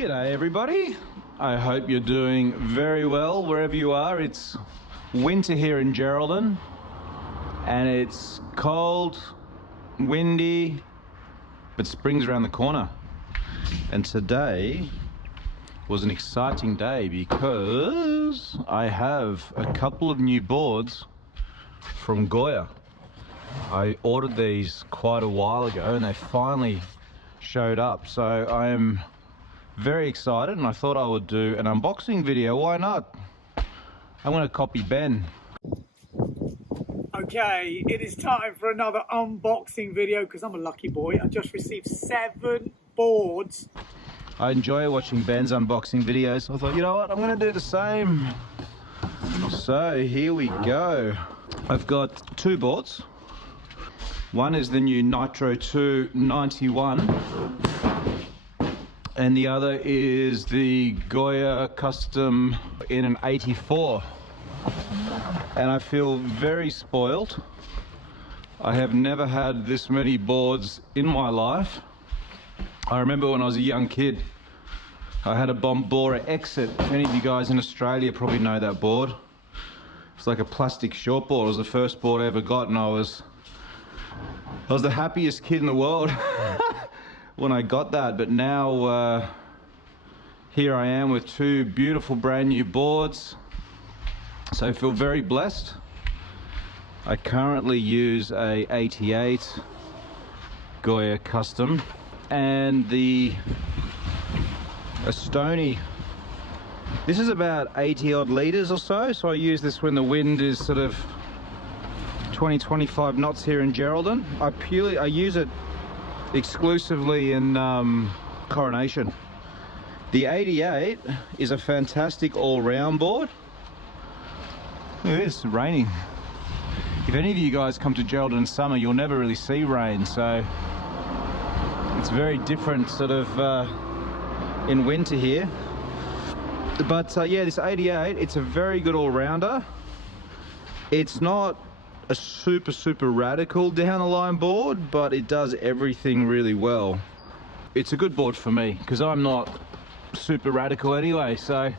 G'day everybody, I hope you're doing very well wherever you are. It's winter here in Geraldton and it's cold, windy, but spring's around the corner. And today was an exciting day because I have a couple of new boards from Goya. I ordered these quite a while ago and they finally showed up, so I am very excited and I thought I would do an unboxing video. Why not? I'm going to copy Ben. Okay, it is time for another unboxing video because I'm a lucky boy. I just received 7 boards. I enjoy watching Ben's unboxing videos, so I thought, you know what, I'm going to do the same. So here we go. I've got 2 boards. One is the new Nitro 2 91 and the other is the Goya Custom in an 84. And I feel very spoiled. I have never had this many boards in my life. I remember when I was a young kid, I had a Bombora Exit. Any of you guys in Australia probably know that board. It's like a plastic shortboard. It was the first board I ever got and I was the happiest kid in the world when I got that. But now here I am with 2 beautiful brand new boards. So I feel very blessed. I currently use a 88 Goya Custom and the Stony. This is about 80 odd litres or so. So I use this when the wind is sort of 20-25 knots here in Geraldton. I use it exclusively in Coronation. The 88 is a fantastic all-round board. Look at this, raining. If any of you guys come to Geraldton in summer, you'll never really see rain, so it's very different sort of in winter here. But yeah, this 88, it's a very good all-rounder. It's not a super radical down the line board, but it does everything really well. It's a good board for me because I'm not super radical anyway, so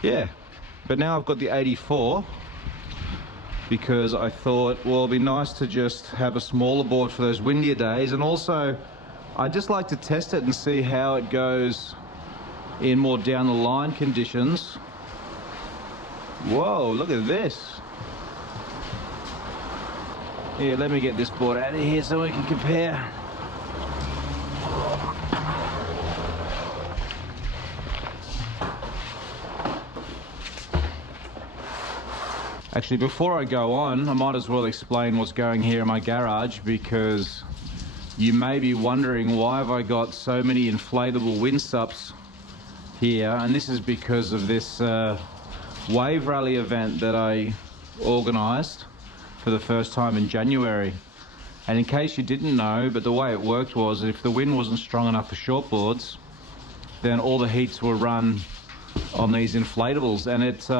yeah. But now I've got the 84 because I thought, well, it'd be nice to just have a smaller board for those windier days, and also I just like to test it and see how it goes in more down the line conditions. Whoa, look at this. Here, let me get this board out of here so we can compare. Actually, before I go on, I might as well explain what's going here in my garage, because you may be wondering, why have I got so many inflatable windsurfs here? And this is because of this wave rally event that I organised for the first time in January. And in case you didn't know, but the way it worked was, if the wind wasn't strong enough for shortboards, then all the heats were run on these inflatables. And it's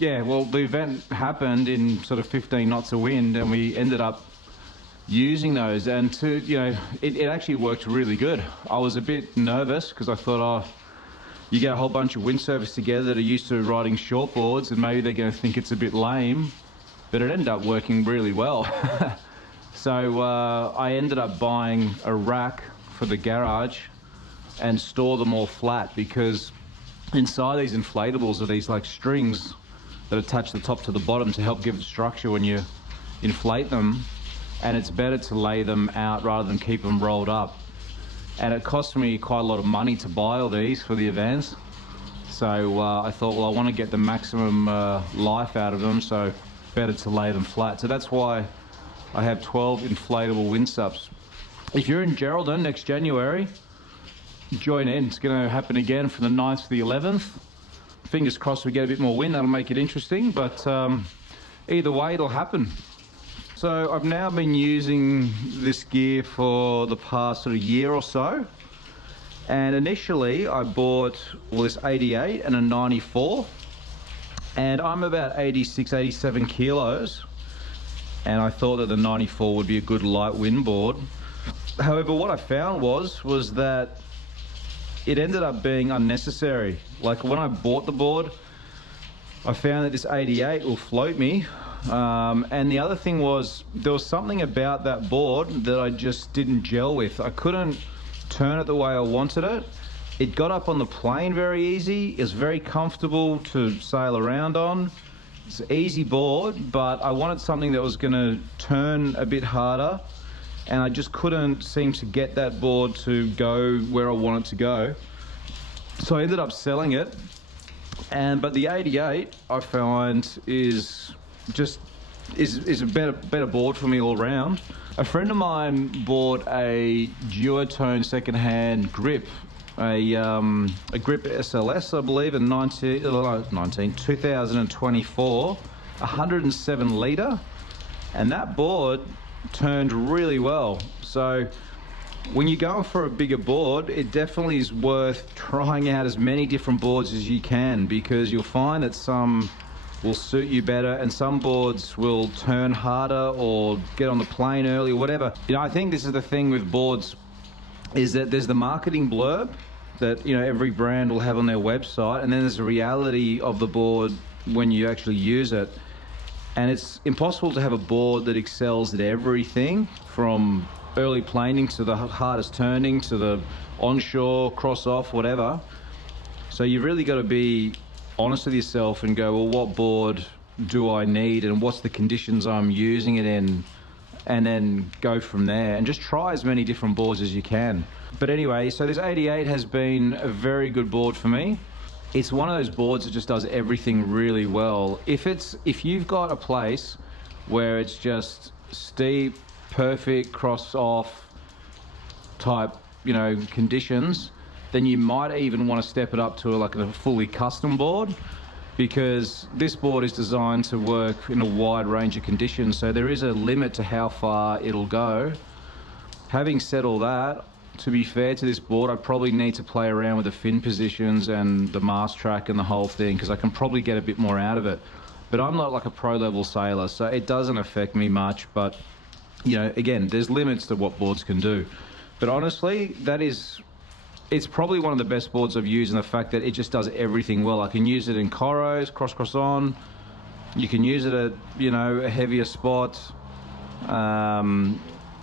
yeah, well, the event happened in sort of 15 knots of wind and we ended up using those, and to, you know, it actually worked really good. I was a bit nervous because I thought, oh, you get a whole bunch of windsurfers together that are used to riding shortboards and maybe they're going to think it's a bit lame, but it ended up working really well. So I ended up buying a rack for the garage and store them all flat, because inside these inflatables are these like strings that attach the top to the bottom to help give it structure when you inflate them, and it's better to lay them out rather than keep them rolled up. And it cost me quite a lot of money to buy all these for the events, so I thought, well, I want to get the maximum life out of them, so better to lay them flat. So that's why I have 12 inflatable windsurfs. If you're in Geraldton next January, join in. It's going to happen again from the 9th to the 11th. Fingers crossed we get a bit more wind, that'll make it interesting, but either way it'll happen. So I've now been using this gear for the past sort of year or so, and initially I bought, well, this 88 and a 94, and I'm about 86, 87 kilos, and I thought that the 94 would be a good light wind board. However, what I found was that it ended up being unnecessary. Like when I bought the board, I found that this 88 will float me. And the other thing was, there was something about that board that I just didn't gel with. I couldn't turn it the way I wanted it. It got up on the plane very easy. It's very comfortable to sail around on. It's an easy board, but I wanted something that was gonna turn a bit harder, and I just couldn't seem to get that board to go where I want it to go. So I ended up selling it. But the 88 I find is a better board for me all round. A friend of mine bought a duotone secondhand grip, a grip SLS, I believe, in 2024, 107 litre, and that board turned really well. So when you're going for a bigger board, it definitely is worth trying out as many different boards as you can, because you'll find that some will suit you better and some boards will turn harder or get on the plane early or whatever. You know, I think this is the thing with boards, is that there's the marketing blurb that, you know, every brand will have on their website, and then there's the reality of the board when you actually use it. And it's impossible to have a board that excels at everything, from early planing to the hardest turning to the onshore, cross off, whatever. So you've really got to be honest with yourself and go, well, what board do I need and what's the conditions I'm using it in, and then go from there and just try as many different boards as you can. But anyway, so this 88 has been a very good board for me. It's one of those boards that just does everything really well. If you've got a place where it's just steep, perfect, cross off type, you know, conditions, then you might even want to step it up to like a fully custom board, because this board is designed to work in a wide range of conditions. So there is a limit to how far it'll go. Having said all that, to be fair to this board, I probably need to play around with the fin positions and the mast track and the whole thing, because I can probably get a bit more out of it. But I'm not like a pro level sailor, so it doesn't affect me much. But, you know, again, there's limits to what boards can do. But honestly, it's probably one of the best boards I've used in the fact that it just does everything well. I can use it in corros, cross on. You can use it at, you know, a heavier spot.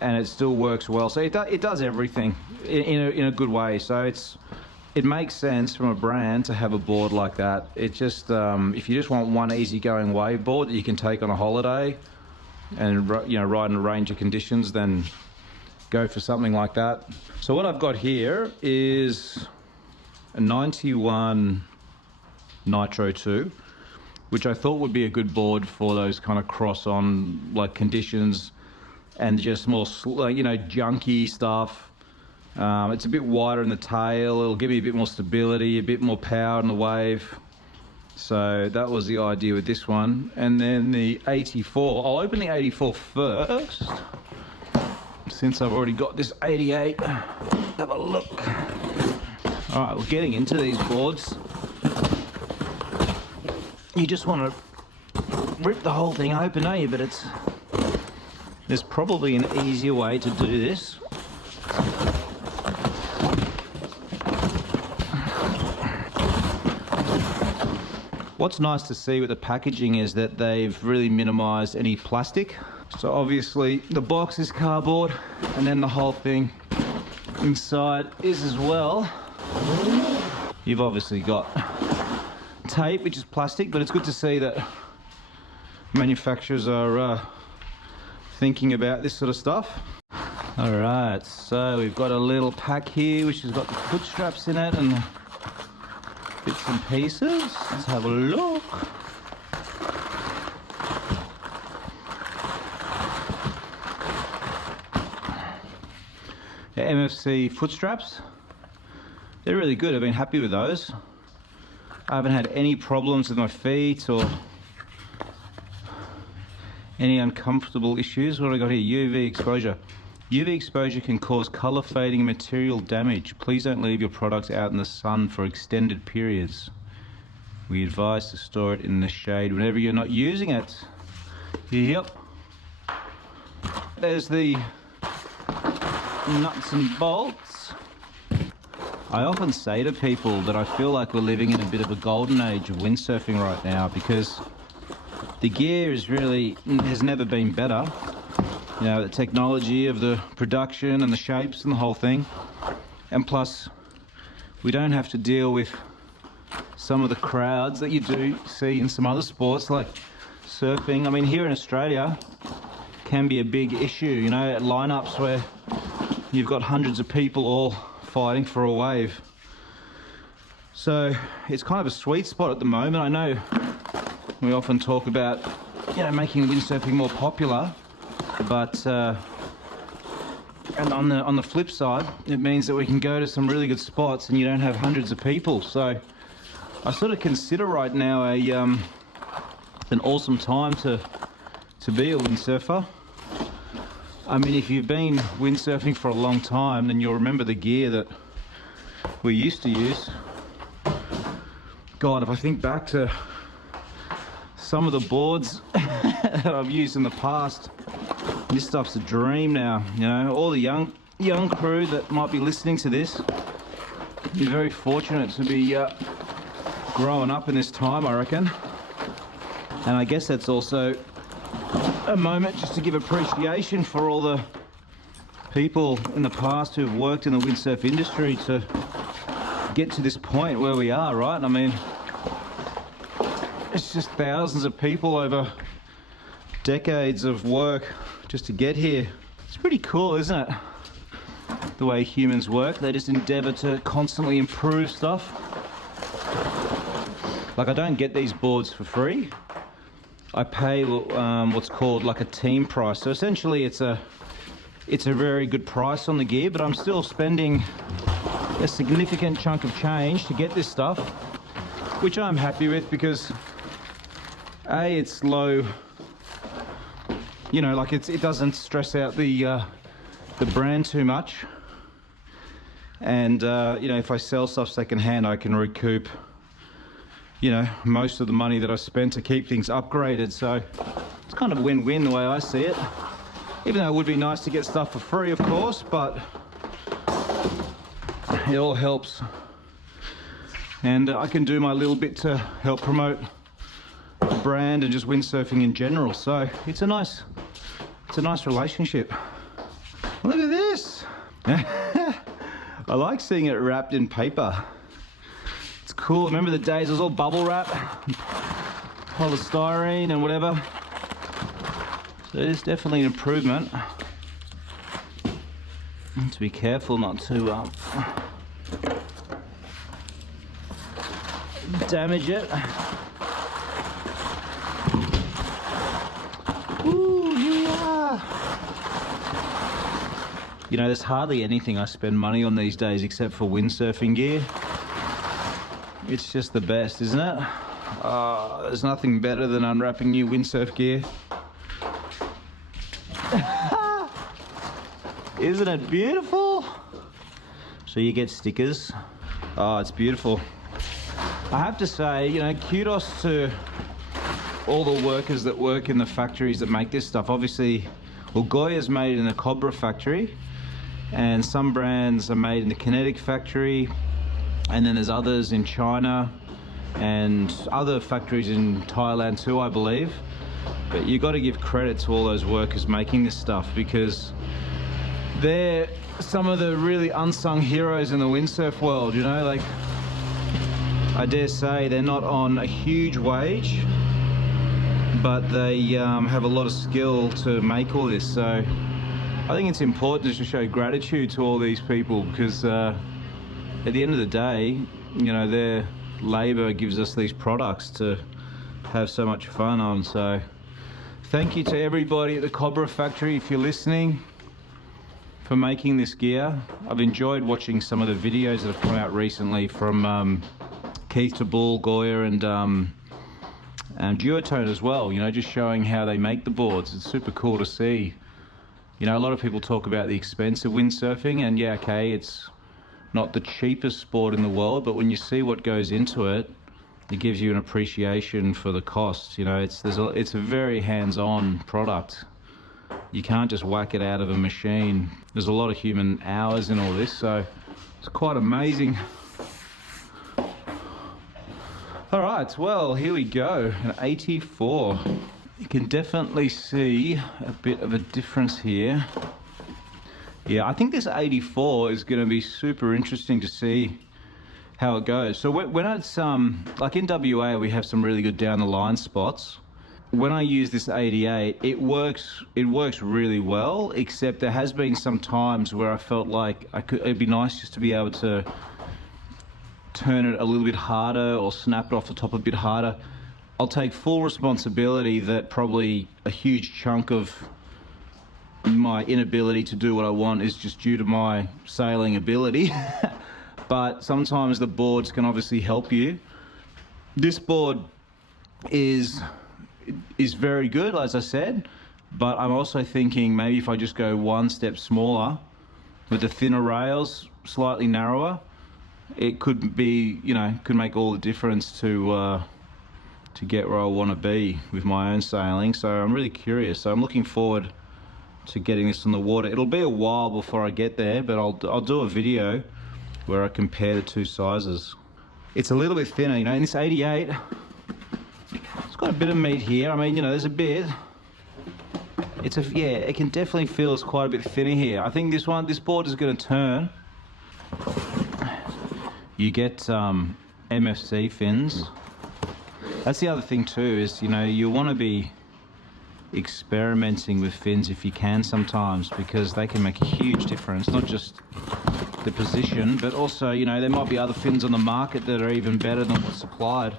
And it still works well. So it does everything in a good way. So it makes sense from a brand to have a board like that. It just, if you just want one easygoing wave board that you can take on a holiday and, you know, ride in a range of conditions, then go for something like that. So what I've got here is a 91 Nitro 2, which I thought would be a good board for those kind of cross-on like conditions and just more, you know, junky stuff. It's a bit wider in the tail. It'll give you a bit more stability, a bit more power in the wave. So that was the idea with this one. And then the 84, I'll open the 84 first, since I've already got this 88. Have a look. All right, we're getting into these boards. You just want to rip the whole thing open, don't you? But there's probably an easier way to do this. What's nice to see with the packaging is that they've really minimized any plastic. So obviously the box is cardboard, and then the whole thing inside is as well. You've obviously got tape, which is plastic, but it's good to see that manufacturers are thinking about this sort of stuff. All right, so we've got a little pack here which has got the foot straps in it and bits and pieces. Let's have a look. The MFC foot straps, they're really good. I've been happy with those. I haven't had any problems with my feet or any uncomfortable issues. What have I got here? UV exposure. UV exposure can cause color fading and material damage. Please don't leave your products out in the sun for extended periods. We advise to store it in the shade whenever you're not using it. Yep. There's the nuts and bolts. I often say to people that I feel like we're living in a bit of a golden age of windsurfing right now, because the gear has never been better. You know, the technology of the production and the shapes and the whole thing. And plus, we don't have to deal with some of the crowds that you do see in some other sports like surfing. I mean, here in Australia can be a big issue, you know, at lineups where you've got hundreds of people all fighting for a wave. So it's kind of a sweet spot at the moment. I know we often talk about, you know, making windsurfing more popular, but and on the flip side, it means that we can go to some really good spots and you don't have hundreds of people. So I sort of consider right now an awesome time to be a windsurfer. I mean, if you've been windsurfing for a long time, then you'll remember the gear that we used to use. God, if I think back to some of the boards that I've used in the past, this stuff's a dream now. You know, all the young crew that might be listening to this, you're very fortunate to be growing up in this time, I reckon. And I guess that's also a moment just to give appreciation for all the people in the past who've worked in the windsurf industry to get to this point where we are, right? I mean, it's just thousands of people over decades of work just to get here. It's pretty cool, isn't it? The way humans work, they just endeavor to constantly improve stuff. Like, I don't get these boards for free. I pay what's called like a team price. So essentially it's a very good price on the gear, but I'm still spending a significant chunk of change to get this stuff, which I'm happy with because A, it's low, you know, like it doesn't stress out the brand too much. And you know, if I sell stuff secondhand, I can recoup, you know, most of the money that I spent to keep things upgraded. So it's kind of a win-win the way I see it. Even though it would be nice to get stuff for free, of course, but it all helps. And I can do my little bit to help promote the brand and just windsurfing in general. So it's a nice relationship. Look at this. I like seeing it wrapped in paper. It's cool. Remember the days it was all bubble wrap, polystyrene and whatever. So it is definitely an improvement. Need to be careful not to damage it. Ooh, here we are. You know, there's hardly anything I spend money on these days except for windsurfing gear. It's just the best, isn't it? There's nothing better than unwrapping new windsurf gear. Isn't it beautiful? So you get stickers. Oh, it's beautiful. I have to say, you know, kudos to all the workers that work in the factories that make this stuff. Obviously, well, Goya's made in the Cobra factory, and some brands are made in the Kinetic factory, and then there's others in China and other factories in Thailand too, I believe. But you got to give credit to all those workers making this stuff, because they're some of the really unsung heroes in the windsurf world, you know. Like, I dare say they're not on a huge wage, but they have a lot of skill to make all this. So I think it's important just to show gratitude to all these people, because at the end of the day, you know, their labor gives us these products to have so much fun on. So thank you to everybody at the Cobra factory, if you're listening, for making this gear. I've enjoyed watching some of the videos that have come out recently from Keith to Bull, Goya, and Duotone as well, you know, just showing how they make the boards. It's super cool to see. You know, a lot of people talk about the expense of windsurfing, and yeah, okay, it's not the cheapest sport in the world, but when you see what goes into it, it gives you an appreciation for the cost. You know, it's a very hands-on product. You can't just whack it out of a machine. There's a lot of human hours in all this, so It's quite amazing. All right, well, here we go, an 84. You can definitely see a bit of a difference here. Yeah, I think this 84 is going to be super interesting to see how it goes. So when it's like in WA, we have some really good down the line spots. When I use this 88, it works really well, except there has been some times where I felt like it'd be nice just to be able to turn it a little bit harder or snap it off the top a bit harder. I'll take full responsibility that probably a huge chunk of my inability to do what I want is just due to my sailing ability. But sometimes the boards can obviously help you. This board is very good, as I said, but I'm also thinking maybe if I just go one step smaller with the thinner rails, slightly narrower, it could be, you know, could make all the difference to get where I want to be with my own sailing. So I'm really curious. So I'm looking forward to getting this on the water. It'll be a while before I get there, but I'll do a video where I compare the two sizes. It's a little bit thinner, you know, in this 88, it's got a bit of meat here. I mean, you know, there's a bit. Yeah, it can definitely feel it's quite a bit thinner here. I think this board is going to turn. You get MFC fins. That's the other thing too, is, you know, you want to be experimenting with fins if you can sometimes, because they can make a huge difference, not just the position, but also, you know, there might be other fins on the market that are even better than what's supplied.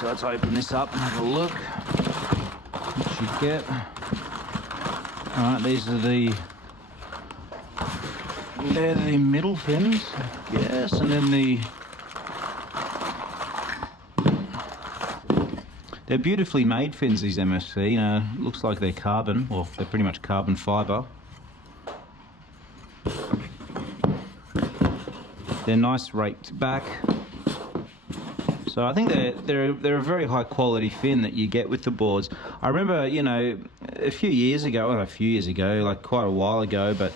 So let's open this up and have a look what you get. Alright, they're the middle fins, yes, and then they're beautifully made fins, these MFC. You know, looks like they're carbon, or they're pretty much carbon fibre. They're nice raked back. So I think they're a very high quality fin that you get with the boards. I remember, you know, a few years ago, like quite a while ago, but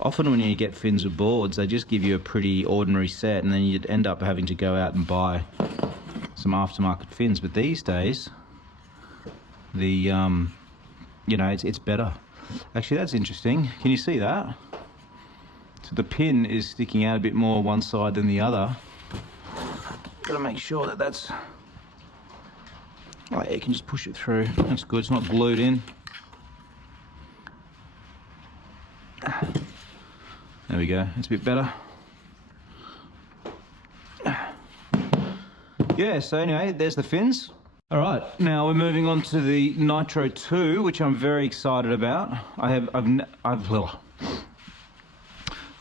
often when you get fins with boards, they just give you a pretty ordinary set, and then you'd end up having to go out and buy some aftermarket fins. But these days, you know, it's better. Actually, that's interesting. Can you see that? So the pin is sticking out a bit more one side than the other. Gotta make sure that that's... Oh yeah, you can just push it through. That's good, it's not glued in. There we go, it's a bit better. Yeah, so anyway, there's the fins. All right, now we're moving on to the Nitro 2, which I'm very excited about. All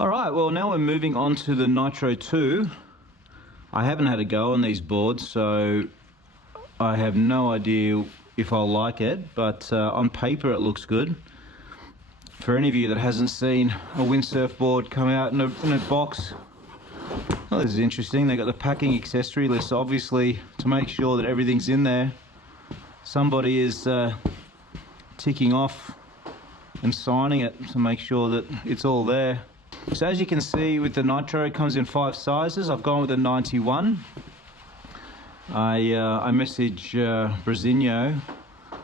right, well, now we're moving on to the Nitro 2. I haven't had a go on these boards, so I have no idea if I'll like it, but on paper it looks good. For any of you that hasn't seen a windsurf board come out in a box, well, this is interesting. They got the packing accessory list, obviously, to make sure that everything's in there. Somebody is ticking off and signing it to make sure that it's all there. So as you can see, with the Nitro, it comes in 5 sizes. I've gone with a 91. I message Brazinho,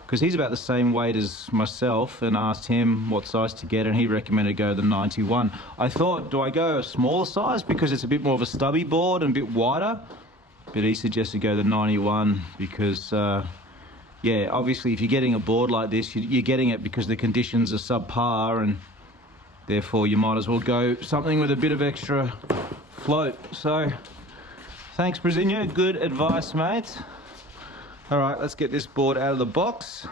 because he's about the same weight as myself, and asked him what size to get, and he recommended go the 91. I thought, do I go a smaller size because it's a bit more of a stubby board and a bit wider? But he suggested go the 91 because, yeah, obviously if you're getting a board like this, you're getting it because the conditions are subpar, and therefore you might as well go something with a bit of extra float. So thanks, Brazinho, good advice, mate. All right, let's get this board out of the box.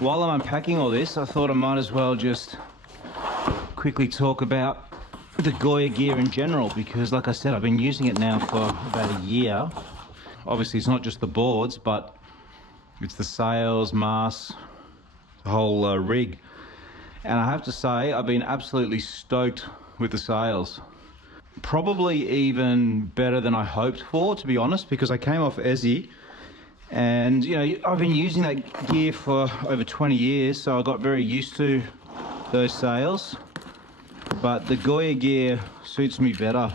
While I'm unpacking all this, I thought I might as well just quickly talk about the Goya gear in general, because like I said, I've been using it now for about a year. Obviously it's not just the boards, but it's the sails, masts, the whole rig. And I have to say, I've been absolutely stoked with the sails. Probably even better than I hoped for, to be honest, because I came off Essie, and you know, I've been using that gear for over 20 years, so I got very used to those sails. But the Goya gear suits me better.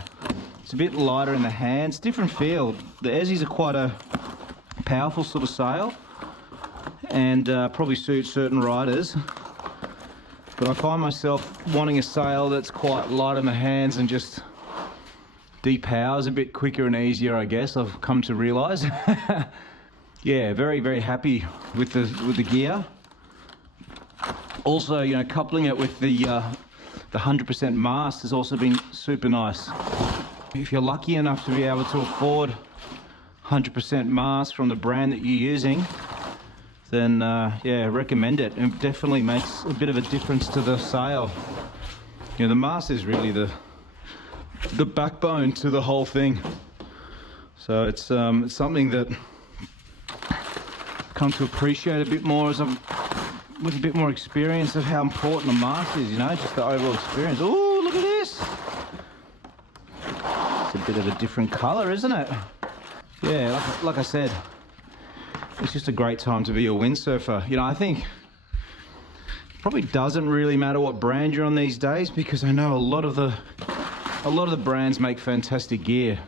It's a bit lighter in the hands, different feel. The Essies are quite a powerful sort of sail, and probably suit certain riders. But I find myself wanting a sail that's quite light in the hands and just depowers a bit quicker and easier, I guess, I've come to realise. Yeah, very, very happy with the gear. Also, you know, coupling it with the 100% mast has also been super nice. If you're lucky enough to be able to afford 100% mast from the brand that you're using, then yeah, recommend it. It definitely makes a bit of a difference to the sail. You know, the mast is really the backbone to the whole thing. So it's something that I've come to appreciate a bit more as I'm with a bit more experience of how important the mast is, you know, just the overall experience. Oh, look at this! It's a bit of a different colour, isn't it? Yeah, like I said, it's just a great time to be a windsurfer. You know, I think it probably doesn't really matter what brand you're on these days, because I know a lot of the brands make fantastic gear.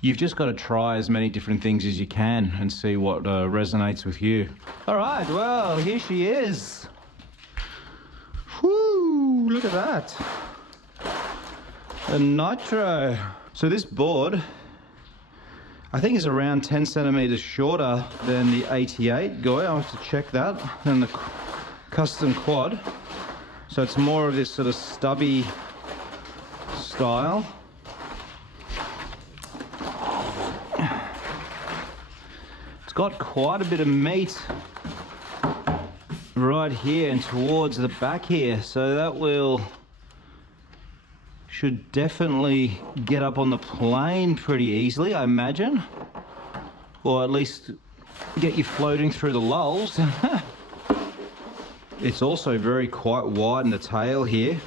You've just got to try as many different things as you can and see what resonates with you. All right, well, here she is. Whoo, look at that. A Nitro. So this board, I think, is around 10 centimeters shorter than the 88 Goya. I'll have to check that. And the custom quad. So it's more of this sort of stubby style. It's got quite a bit of meat right here and towards the back here, so that should definitely get up on the plane pretty easily, I imagine, or at least get you floating through the lulls. It's also very quite wide in the tail here.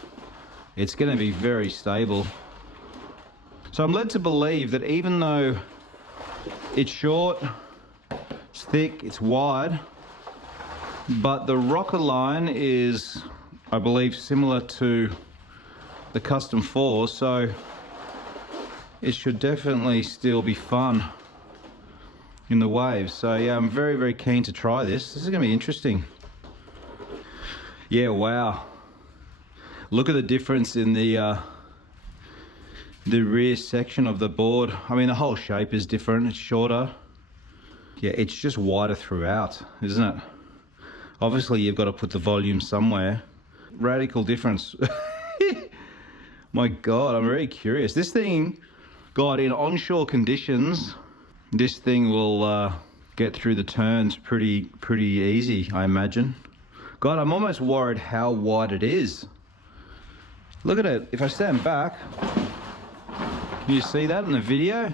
It's going to be very stable. So I'm led to believe that even though it's short, it's thick, it's wide, but the rocker line is, I believe, similar to the Custom 4, so it should definitely still be fun in the waves. So yeah, I'm very, very keen to try this. This is going to be interesting. Yeah, wow. Look at the difference in the rear section of the board. I mean, the whole shape is different. It's shorter. Yeah, it's just wider throughout, isn't it? Obviously, you've got to put the volume somewhere. Radical difference. My God, I'm very curious. This thing, God, in onshore conditions, this thing will get through the turns pretty easy, I imagine. God, I'm almost worried how wide it is. Look at it. If I stand back, can you see that in the video?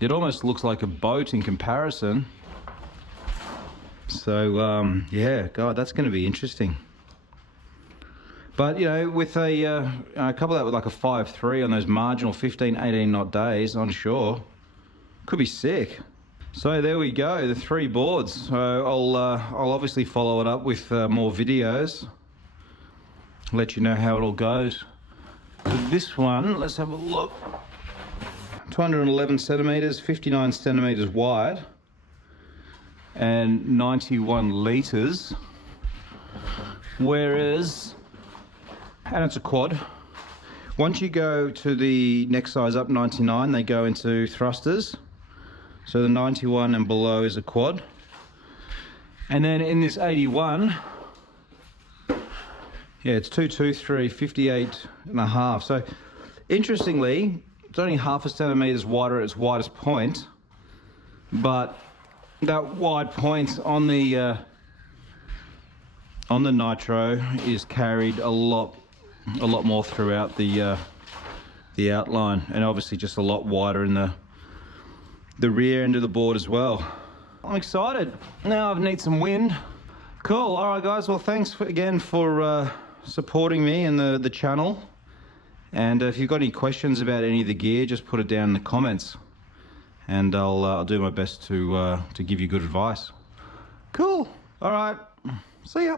It almost looks like a boat in comparison. So yeah, God, that's going to be interesting. But you know, with a couple that with like a 5.3 on those marginal 15-18 knot days on shore, could be sick. So there we go, the 3 boards. So I'll obviously follow it up with more videos. Let you know how it all goes. So this one, let's have a look. 211 centimeters, 59 centimeters wide, and 91 liters. Whereas, and it's a quad. Once you go to the next size up, 99, they go into thrusters. So the 91 and below is a quad. And then in this 81, yeah, it's 223, 58 and a half. So interestingly, it's only half a centimeters wider at its widest point, but that wide point on the Nitro is carried a lot more throughout the outline, and obviously just a lot wider in the rear end of the board as well. I'm excited. Now I need some wind. Cool. All right, guys. Well, thanks again for supporting me and the channel. And if you've got any questions about any of the gear, just put it down in the comments, and I'll do my best to give you good advice. Cool. All right. See ya.